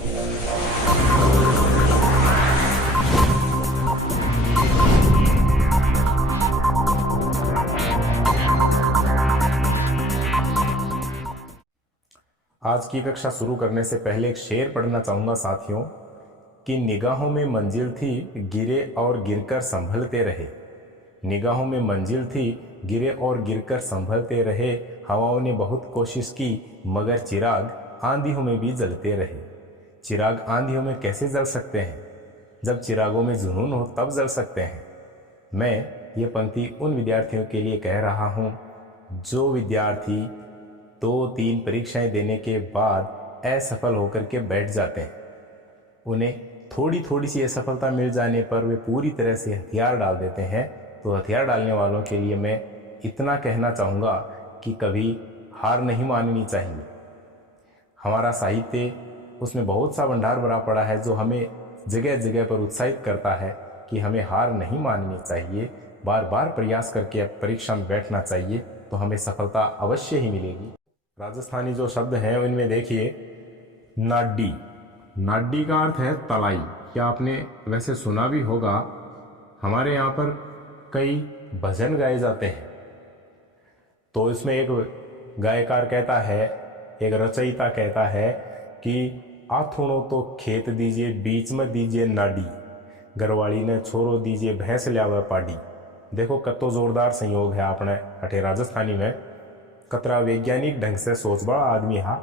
आज की कक्षा शुरू करने से पहले एक शेर पढ़ना चाहूंगा साथियों कि निगाहों में मंजिल थी, गिरे और गिरकर संभलते रहे। निगाहों में मंजिल थी, गिरे और गिरकर संभलते रहे। हवाओं ने बहुत कोशिश की मगर चिराग आंधियों में भी जलते रहे। चिराग आंधियों में कैसे जल सकते हैं? जब चिरागों में जुनून हो तब जल सकते हैं। मैं ये पंक्ति उन विद्यार्थियों के लिए कह रहा हूँ जो विद्यार्थी 2-3 परीक्षाएं देने के बाद असफल होकर के बैठ जाते हैं। उन्हें थोड़ी थोड़ी सी असफलता मिल जाने पर वे पूरी तरह से हथियार डाल देते हैं। तो हथियार डालने वालों के लिए मैं इतना कहना चाहूँगा कि कभी हार नहीं माननी चाहिए। हमारा साहित्य, उसमें बहुत सा भंडार भरा पड़ा है जो हमें जगह जगह पर उत्साहित करता है कि हमें हार नहीं माननी चाहिए, बार बार प्रयास करके परीक्षा में बैठना चाहिए, तो हमें सफलता अवश्य ही मिलेगी। राजस्थानी जो शब्द हैं उनमें देखिए, नाडी। नाडी का अर्थ है तलाई। क्या आपने वैसे सुना भी होगा, हमारे यहाँ पर कई भजन गाए जाते हैं। तो इसमें एक गायकार कहता है, एक रचयिता कहता है कि आथुणो तो खेत दीजिए, बीच में दीजिए नाडी, घरवाली ने छोरो दीजिए, भैंस ल्यावे पाडी। देखो कतो जोरदार संयोग है अपने अठे राजस्थानी में। कतरा वैज्ञानिक ढंग से सोच बड़ा आदमी हा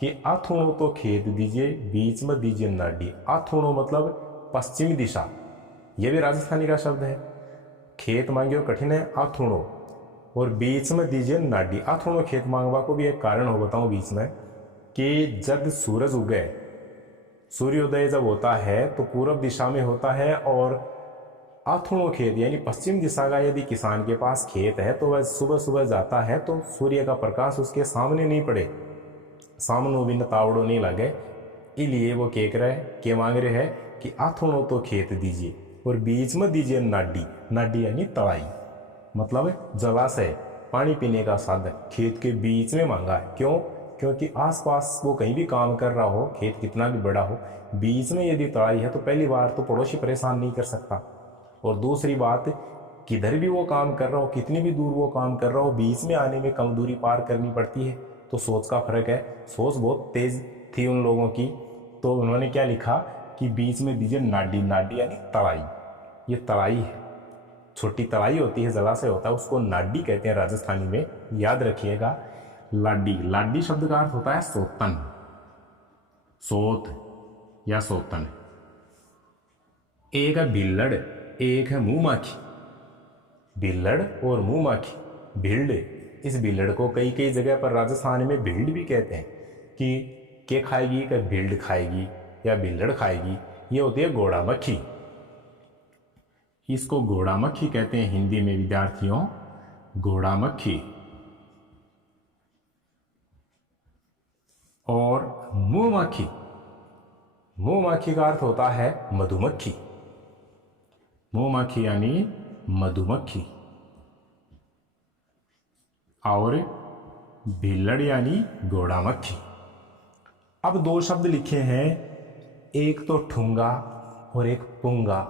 कि आथुणो तो खेत दीजिए, बीच में दीजिए नाडी। आथुणो मतलब पश्चिमी दिशा, यह भी राजस्थानी का शब्द है। खेत मांगियो कठिन है आथुणो, और बीच में दीजिए नाडी। आथुणो खेत मांगवा को भी एक कारण हो बताऊं बीच में, कि जब सूरज उगे, सूर्योदय जब होता है तो पूर्व दिशा में होता है, और आथुणो खेत यानी पश्चिम दिशा का यदि किसान के पास खेत है तो वह सुबह सुबह जाता है तो सूर्य का प्रकाश उसके सामने नहीं पड़े, सामनो बिन तावड़ो नहीं लगे। इसलिए वो के मांग रहे हैं कि आथुणो तो खेत दीजिए और बीच में दीजिए नाडी। नाडी यानी तलाई, मतलब जलाशय, पानी पीने का साधन खेत के बीच में मांगा है। क्यों? क्योंकि आसपास वो कहीं भी काम कर रहा हो, खेत कितना भी बड़ा हो, बीच में यदि तलाई है तो पहली बार तो पड़ोसी परेशान नहीं कर सकता, और दूसरी बात, किधर भी वो काम कर रहा हो, कितनी भी दूर वो काम कर रहा हो, बीच में आने में कम दूरी पार करनी पड़ती है। तो सोच का फर्क है। सोच बहुत तेज थी उन लोगों की, तो उन्होंने क्या लिखा कि बीच में दीजिए नाडी। नाडी यानी तलाई, ये तलाई है, छोटी तलाई होती है, जलाशय होता है, उसको नाडी कहते हैं राजस्थानी में, याद रखिएगा। लाडी, लाडी शब्द का अर्थ होता है सोतन, सोत या सोतन। एक है भिल्लड़, एक है मुंह माखी। भिल्लड़ और मुंह माखी, भिल्ड, इस भिल्लड़ को कई कई जगह पर राजस्थान में भिल्ड भी कहते हैं कि के खाएगी, कि भिल्ड खाएगी या भिल्लड़ खाएगी। ये होती है घोड़ा मक्खी, इसको घोड़ा मक्खी कहते हैं हिंदी में विद्यार्थियों, घोड़ा मक्खी। और मुंह माखी, मुंह माखी का अर्थ होता है मधुमक्खी। मुंह माखी यानी मधुमक्खी, और भिल्लड़ यानी घोड़ा मक्खी। अब दो शब्द लिखे हैं, एक तो ठुंगा और एक पुंगा।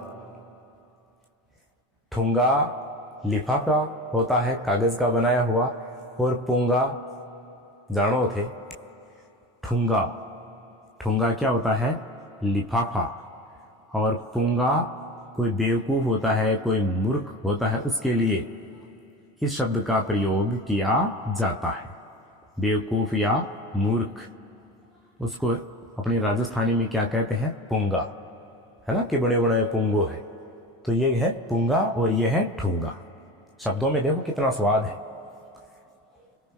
ठुंगा लिफाफा होता है, कागज का बनाया हुआ, और पुंगा जानो थे। ठुंगा, ठुंगा क्या होता है? लिफाफा। और पुंगा कोई बेवकूफ होता है, कोई मूर्ख होता है, उसके लिए इस शब्द का प्रयोग किया जाता है। बेवकूफ या मूर्ख, उसको अपनी राजस्थानी में क्या कहते हैं? पुंगा, है ना, कि बड़े बड़े पुंगो है। तो ये है पुंगा और ये है ठुंगा। शब्दों में देखो कितना स्वाद है।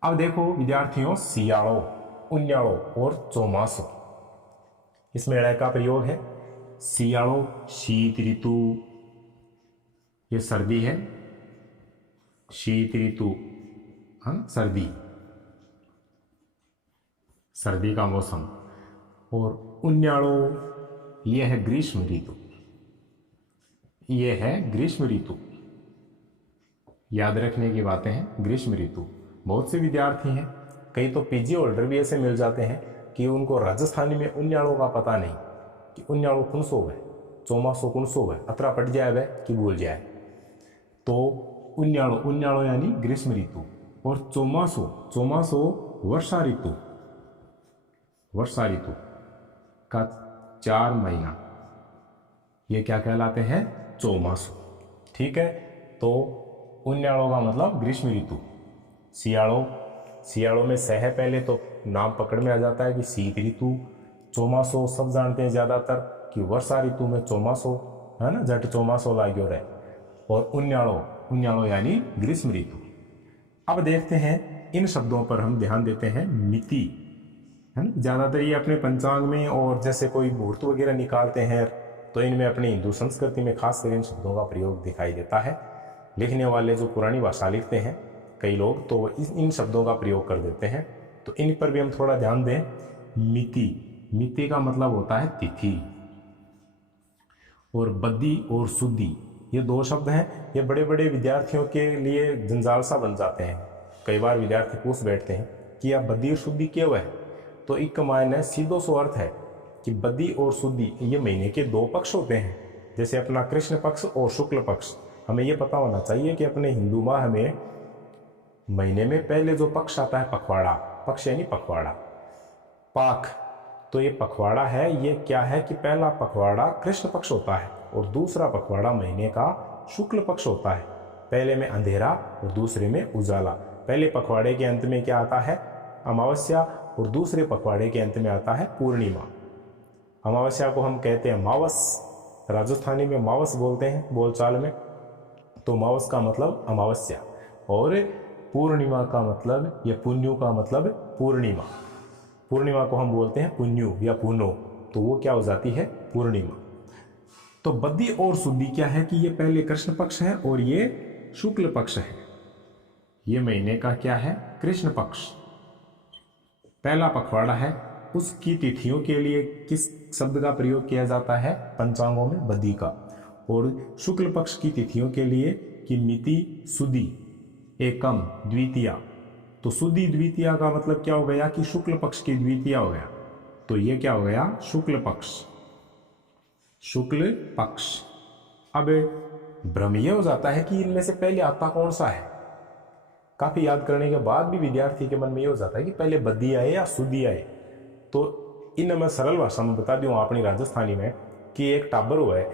अब देखो विद्यार्थियों, सियाड़ो, उन्याड़ो और चौमासो, इसमें ड़ का प्रयोग है। सियाड़ो शीत ऋतु, ये सर्दी है, शीत ऋतु, हाँ सर्दी, सर्दी का मौसम। और उन्याड़ो ये है ग्रीष्म ऋतु, ये है ग्रीष्म ऋतु। याद रखने की बातें हैं, ग्रीष्म ऋतु। बहुत से विद्यार्थी हैं, कई तो पीजी होल्डर भी ऐसे मिल जाते हैं कि उनको राजस्थानी में उन्याड़ों का पता नहीं कि उन्याड़ो कौन सो है, चौमासो कौन सो है, अतरा पट जाए वह कि भूल जाए। तो उन्याड़ो, उन्याड़ो यानी ग्रीष्म ऋतु, और चौमासो, चौमासो वर्षा ऋतु, वर्षा ऋतु का 4 महीना, ये क्या कहलाते हैं, चौमासो। ठीक है, तो उन्याड़ो का मतलब ग्रीष्म ऋतु। सियाड़ो, सियाड़ों में सह पहले तो नाम पकड़ में आ जाता है कि शीत ऋतु। चौमासो सब जानते हैं ज़्यादातर कि वर्षा ऋतु में चौमासो है ना, जट चौमासो लाग्यो रहे। और उन्याड़ो, उन्याड़ो यानी ग्रीष्म ऋतु। अब देखते हैं इन शब्दों पर हम ध्यान देते हैं। मिति है ना, ज़्यादातर ये अपने पंचांग में और जैसे कोई मुहूर्त वगैरह निकालते हैं तो इनमें अपनी हिंदू संस्कृति में खासकर इन शब्दों का प्रयोग दिखाई देता है। लिखने वाले जो पुरानी भाषा लिखते हैं कई लोग तो इन शब्दों का प्रयोग कर देते हैं, तो इन पर भी हम थोड़ा ध्यान दें। मिति, मिति का मतलब होता है तिथि। और बद्दी और सुद्दी, ये 2 शब्द हैं, ये बड़े बड़े विद्यार्थियों के लिए जंजाल सा बन जाते हैं। कई बार विद्यार्थी पूछ बैठते हैं कि यह बद्दी और शुद्धि क्यों है, तो एक मायने सीधो सो अर्थ है कि बद्दी और शुद्धि ये महीने के 2 पक्ष होते हैं, जैसे अपना कृष्ण पक्ष और शुक्ल पक्ष। हमें ये पता होना चाहिए कि अपने हिंदू माह में महीने में पहले जो पक्ष आता है पखवाड़ा, पक्ष यानी पखवाड़ा, पाख, तो ये पखवाड़ा है। ये क्या है कि पहला पखवाड़ा कृष्ण पक्ष होता है और दूसरा पखवाड़ा महीने का शुक्ल पक्ष होता है। पहले में अंधेरा और दूसरे में उजाला। पहले पखवाड़े के अंत में क्या आता है, अमावस्या, और दूसरे पखवाड़े के अंत में आता है पूर्णिमा। अमावस्या को हम कहते हैं मावस, राजस्थानी में मावस बोलते हैं बोलचाल में, तो मावस का मतलब अमावस्या, और पूर्णिमा का मतलब या पुण्यो का मतलब पूर्णिमा। पूर्णिमा को हम बोलते हैं पुण्यो या पुनो, तो वो क्या हो जाती है, पूर्णिमा। तो बद्दी और शुद्धि क्या है कि ये पहले कृष्ण पक्ष है और ये शुक्ल पक्ष है। ये महीने का क्या है, कृष्ण पक्ष पहला पखवाड़ा है। उसकी तिथियों के लिए किस शब्द का प्रयोग किया जाता है पंचांगों में, बद्दी का। और शुक्ल पक्ष की तिथियों के लिए कि मिति, सुदी, एकम, द्वितीया। तो सुदी द्वितीया का मतलब क्या हो गया कि शुक्ल पक्ष की द्वितीया हो गया, तो ये क्या हो गया, शुक्ल पक्ष, शुक्ल पक्ष। अब भ्रम यह हो जाता है कि इनमें से पहले आता कौन सा है। काफी याद करने के बाद भी विद्यार्थी के मन में यह हो जाता है कि पहले बद्दी आए या सुदी आए। तो इन मैं सरल भाषा में बता दूं अपनी राजस्थानी में कि एक टाबर हुआ है,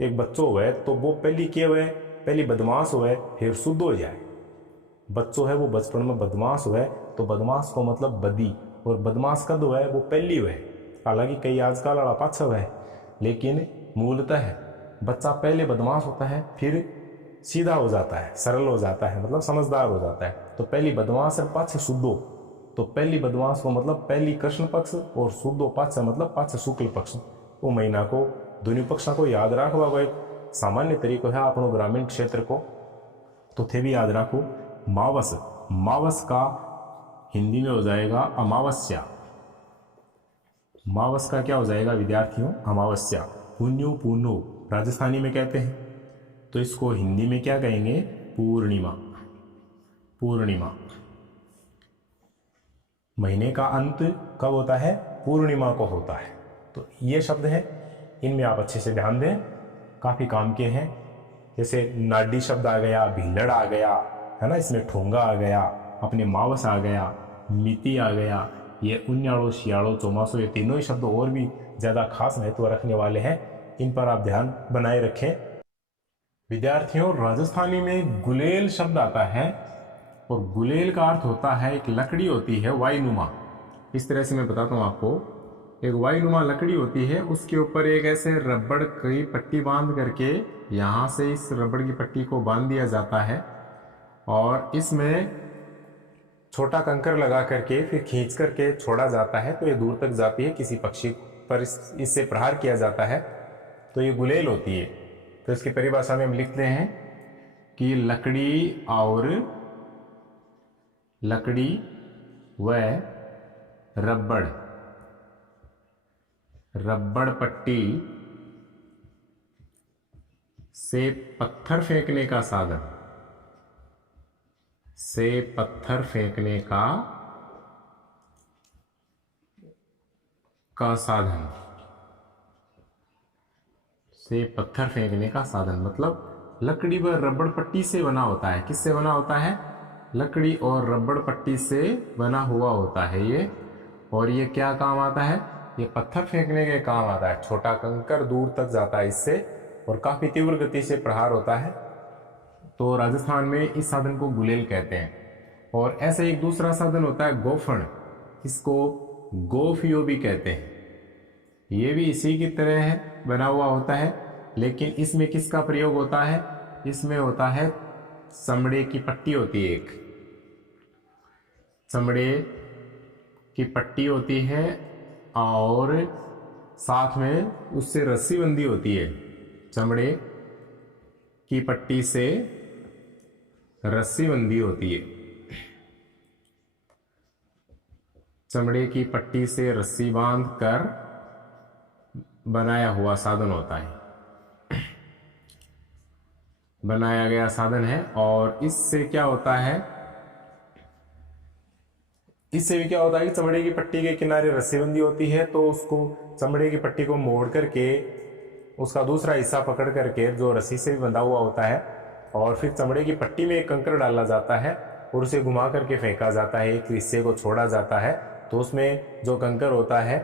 एक बच्चों हुआ है, तो वो पहली क्या हुआ है, पहली बदमाश हुआ है फिर शुद्ध हो जाए। बच्चों है वो बचपन में बदमाश हुआ है, तो बदमाश को मतलब बदी, और बदमाश कद हुआ है वो पहली हुआ है। हालांकि कई आजकल अड़ा पाछा हुआ है, लेकिन मूलतः बच्चा पहले बदमाश होता है फिर सीधा हो जाता है, सरल हो जाता है, मतलब समझदार हो जाता है। तो पहली बदमाश है पाछ शुद्धो, तो पहली बदमाश को मतलब पहली कृष्ण पक्ष और शुद्धो पाछ मतलब पाछ शुक्ल पक्ष। वो महीना को दोनों पक्षों को याद रखवा को एक सामान्य तरीको है अपनो ग्रामीण क्षेत्र को, तो थे भी याद रखो। मावस, मावस का हिंदी में हो जाएगा अमावस्या। मावस का क्या हो जाएगा विद्यार्थियों, अमावस्या। पुण्यो, पूनो राजस्थानी में कहते हैं, तो इसको हिंदी में क्या कहेंगे, पूर्णिमा। पूर्णिमा महीने का अंत कब होता है, पूर्णिमा को होता है। तो ये शब्द है, इनमें आप अच्छे से ध्यान दें, काफी काम के हैं। जैसे नाडी शब्द आ गया, भीलड़ आ गया है ना, इसमें ठोंगा आ गया, अपने मावस आ गया, मिति आ गया, ये उन्याड़ो, शियाड़ो, चौमासो, ये तीनों ही शब्द और भी ज्यादा खास महत्व रखने वाले हैं। इन पर आप ध्यान बनाए रखें। विद्यार्थियों, राजस्थानी में गुलेल शब्द आता है, और गुलेल का अर्थ होता है एक लकड़ी होती है वायुनुमा। इस तरह से मैं बताता हूँ आपको, एक वायुनुमा लकड़ी होती है, उसके ऊपर एक ऐसे रबड़ की पट्टी बांध करके यहाँ से इस रबड़ की पट्टी को बांध दिया जाता है, और इसमें छोटा कंकर लगा करके फिर खींच करके छोड़ा जाता है, तो ये दूर तक जाती है, किसी पक्षी पर इससे प्रहार किया जाता है, तो ये गुलेल होती है। तो इसकी परिभाषा में हम लिखते हैं कि लकड़ी व रबड़ पट्टी से पत्थर फेंकने का साधन, से पत्थर फेंकने का का साधन से पत्थर फेंकने का साधन, मतलब लकड़ी व रबड़ पट्टी से बना होता है। किससे बना होता है? लकड़ी और रबड़ पट्टी से बना हुआ होता है ये। और ये क्या काम आता है? ये पत्थर फेंकने के काम आता है। छोटा कंकर दूर तक जाता है इससे और काफी तीव्र गति से प्रहार होता है। तो राजस्थान में इस साधन को गुलेल कहते हैं। और ऐसे एक दूसरा साधन होता है गोफण, इसको गोफियो भी कहते हैं। ये भी इसी की तरह है, बना हुआ होता है, लेकिन इसमें किसका प्रयोग होता है? इसमें होता है चमड़े की पट्टी होती है, एक चमड़े की पट्टी होती है और साथ में उससे रस्सी बंधी होती है। चमड़े की पट्टी से रस्सी बंधी होती है। चमड़े की पट्टी से रस्सी बांध कर बनाया हुआ साधन होता है, बनाया गया साधन है। और इससे क्या होता है? इससे भी क्या होता है कि चमड़े की पट्टी के किनारे रस्सी बंधी होती है, तो उसको चमड़े की पट्टी को मोड़ करके उसका दूसरा हिस्सा पकड़ करके जो रस्सी से भी बंधा हुआ होता है, और फिर चमड़े की पट्टी में एक कंकर डाला जाता है और उसे घुमा करके फेंका जाता है, एक हिस्से को छोड़ा जाता है, तो उसमें जो कंकर होता है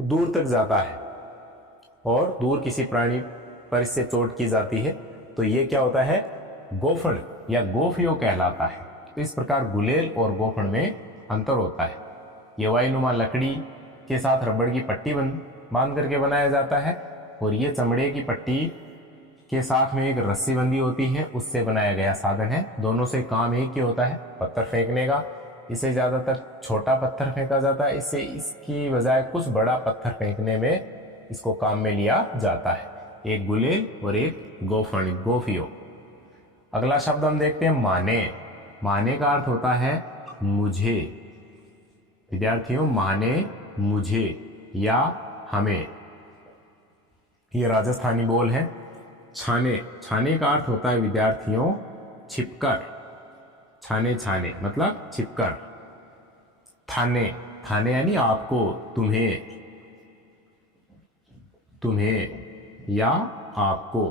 दूर तक जाता है और दूर किसी प्राणी पर इससे चोट की जाती है। तो ये क्या होता है? गोफण या गोफियो कहलाता है। तो इस प्रकार गुलेल और गोफण में अंतर होता है। ये वायुनुमा लकड़ी के साथ रबड़ की पट्टी बांध करके बनाया जाता है, और ये चमड़े की पट्टी के साथ में एक रस्सी बंधी होती है, उससे बनाया गया साधन है। दोनों से काम एक ही होता है, पत्थर फेंकने का। इसे ज़्यादातर छोटा पत्थर फेंका जाता है, इससे इसकी बजाय कुछ बड़ा पत्थर फेंकने में इसको काम में लिया जाता है। एक गुलेल और एक गोफण, गोफियो। अगला शब्द हम देखते हैं माने। माने का अर्थ होता है मुझे। विद्यार्थियों, माने मुझे या हमें, ये राजस्थानी बोल है। छाने, छाने का अर्थ होता है विद्यार्थियों छिपकर। छाने छाने मतलब छिपकर। थाने, थाने यानी आपको, तुम्हें, तुम्हें या आपको।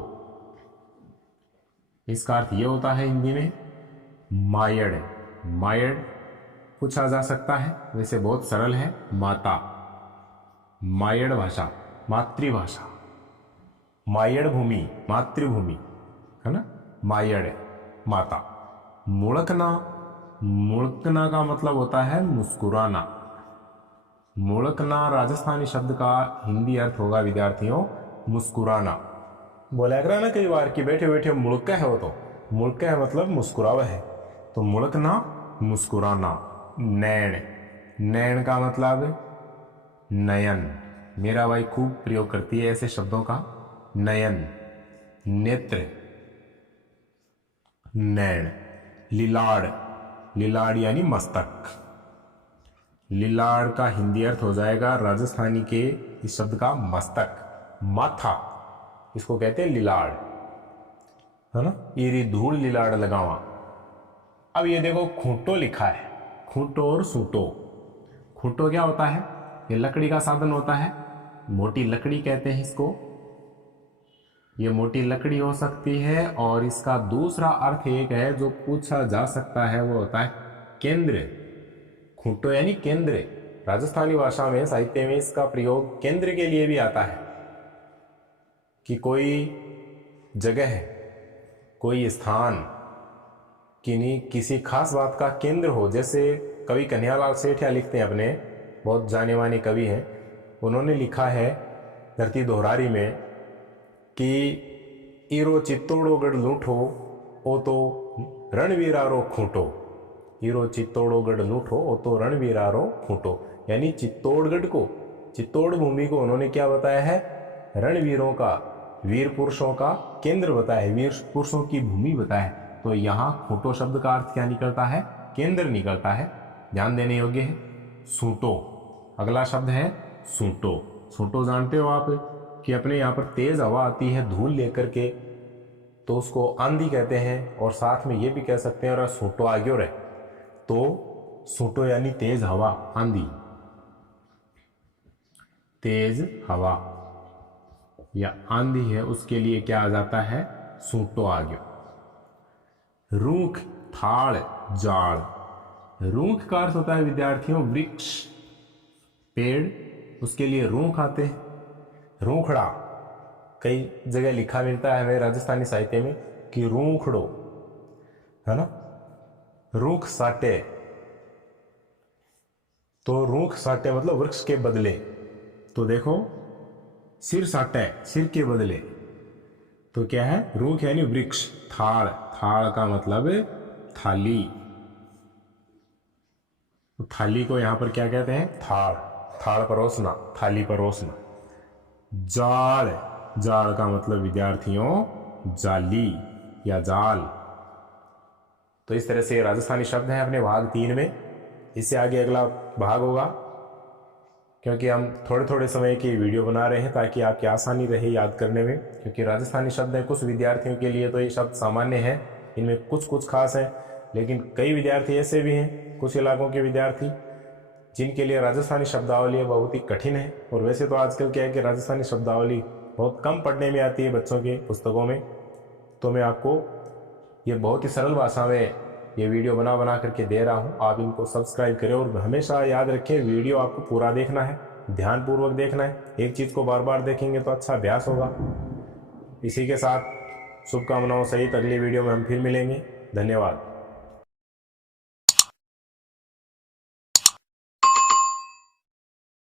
इसका अर्थ यह होता है हिंदी में मायड़। मायड़ पूछा जा सकता है, वैसे बहुत सरल है। माता, मायड़ भाषा, मातृभाषा। मायड़ भूमि, मातृभूमि है ना, मायड़ माता। मुड़कना, मुड़कना का मतलब होता है मुस्कुराना। मुड़कना राजस्थानी शब्द का हिंदी अर्थ होगा विद्यार्थियों मुस्कुराना। बोला करा ना कई बार कि बैठे बैठे मुड़का है, वो तो मुड़का है मतलब मुस्कुरावा है। तो मुड़कना, मुस्कुराना। नैन, नैन का मतलब नयन। मेरा भाई खूब प्रयोग करती है ऐसे शब्दों का। नयन, नेत्र, नैन। लीलाड़, लीलाड़ यानी मस्तक। लीलाड़ का हिंदी अर्थ हो जाएगा राजस्थानी के इस शब्द का मस्तक, माथा। इसको कहते हैं लीलाड़, है ना। ईरी धूल लीलाड़ लगावा। अब ये देखो खूंटो लिखा है, खूंटो और सूटो। खूंटो क्या होता है? ये लकड़ी का साधन होता है, मोटी लकड़ी कहते हैं इसको। ये मोटी लकड़ी हो सकती है। और इसका दूसरा अर्थ एक है जो पूछा जा सकता है, वो होता है केंद्र। खूंटो यानी केंद्र। राजस्थानी भाषा में, साहित्य में इसका प्रयोग केंद्र के लिए भी आता है कि कोई जगह, कोई स्थान किसी खास बात का केंद्र हो। जैसे कवि कन्हैयालाल सेठिया लिखते हैं, अपने बहुत जाने माने कवि हैं। उन्होंने लिखा है धरती दोहरारी में कि ईरो चित्तौड़गढ़ लूठो ओ तो रणवीरारो खूंटो। ईरो चित्तौड़गढ़ लूठो ओ तो रणवीरारो खूंटो। यानी चित्तौड़गढ़ को, चित्तौड़ भूमि को उन्होंने क्या बताया है? रणवीरों का, वीर पुरुषों का केंद्र बताया है, वीर पुरुषों की भूमि बताया है। तो यहाँ खूंटो शब्द का अर्थ क्या निकलता है? केंद्र निकलता है। ध्यान देने योग्य है। सूटो, अगला शब्द है सूटो। सूटो जानते हो आप कि अपने यहाँ पर तेज हवा आती है धूल लेकर के, तो उसको आंधी कहते हैं। और साथ में ये भी कह सकते हैं और सूटो आग्यो रहे, तो सूटो यानी तेज हवा, आंधी। तेज हवा या आंधी है उसके लिए क्या आ जाता है, सूटो आ गयो। रूख, थाड़, जाड़। रूख का अर्थ होता है विद्यार्थियों वृक्ष, पेड़, उसके लिए रूख आते हैं। रूखड़ा कई जगह लिखा मिलता है हमें राजस्थानी साहित्य में कि रूखड़ो, है ना। रूख साटे, तो रूख साटे मतलब वृक्ष के बदले। तो देखो सिर साटे, सिर के बदले, तो क्या है, रूख यानी वृक्ष। थाड़, थाड़ का मतलब थाली, तो थाली को यहां पर क्या कहते हैं, थाड़, थाड़ परोसना, थाली परोसना। जाल, जाल का मतलब विद्यार्थियों जाली या जाल। तो इस तरह से राजस्थानी शब्द हैं अपने भाग 3 में। इससे आगे अगला भाग होगा, क्योंकि हम थोड़े थोड़े समय की वीडियो बना रहे हैं ताकि आपकी आसानी रहे याद करने में। क्योंकि राजस्थानी शब्द हैं, कुछ विद्यार्थियों के लिए तो ये शब्द सामान्य है, इनमें कुछ कुछ खास है, लेकिन कई विद्यार्थी ऐसे भी हैं, कुछ इलाकों के विद्यार्थी, जिनके लिए राजस्थानी शब्दावली बहुत ही कठिन है। और वैसे तो आजकल क्या है कि राजस्थानी शब्दावली बहुत कम पढ़ने में आती है बच्चों के पुस्तकों में। तो मैं आपको ये बहुत ही सरल भाषा में ये वीडियो बना बना करके दे रहा हूँ। आप इनको सब्सक्राइब करें और हमेशा याद रखें वीडियो आपको पूरा देखना है, ध्यानपूर्वक देखना है। एक चीज़ को बार बार देखेंगे तो अच्छा अभ्यास होगा। इसी के साथ शुभकामनाओं सहित अगली वीडियो में हम फिर मिलेंगे। धन्यवाद।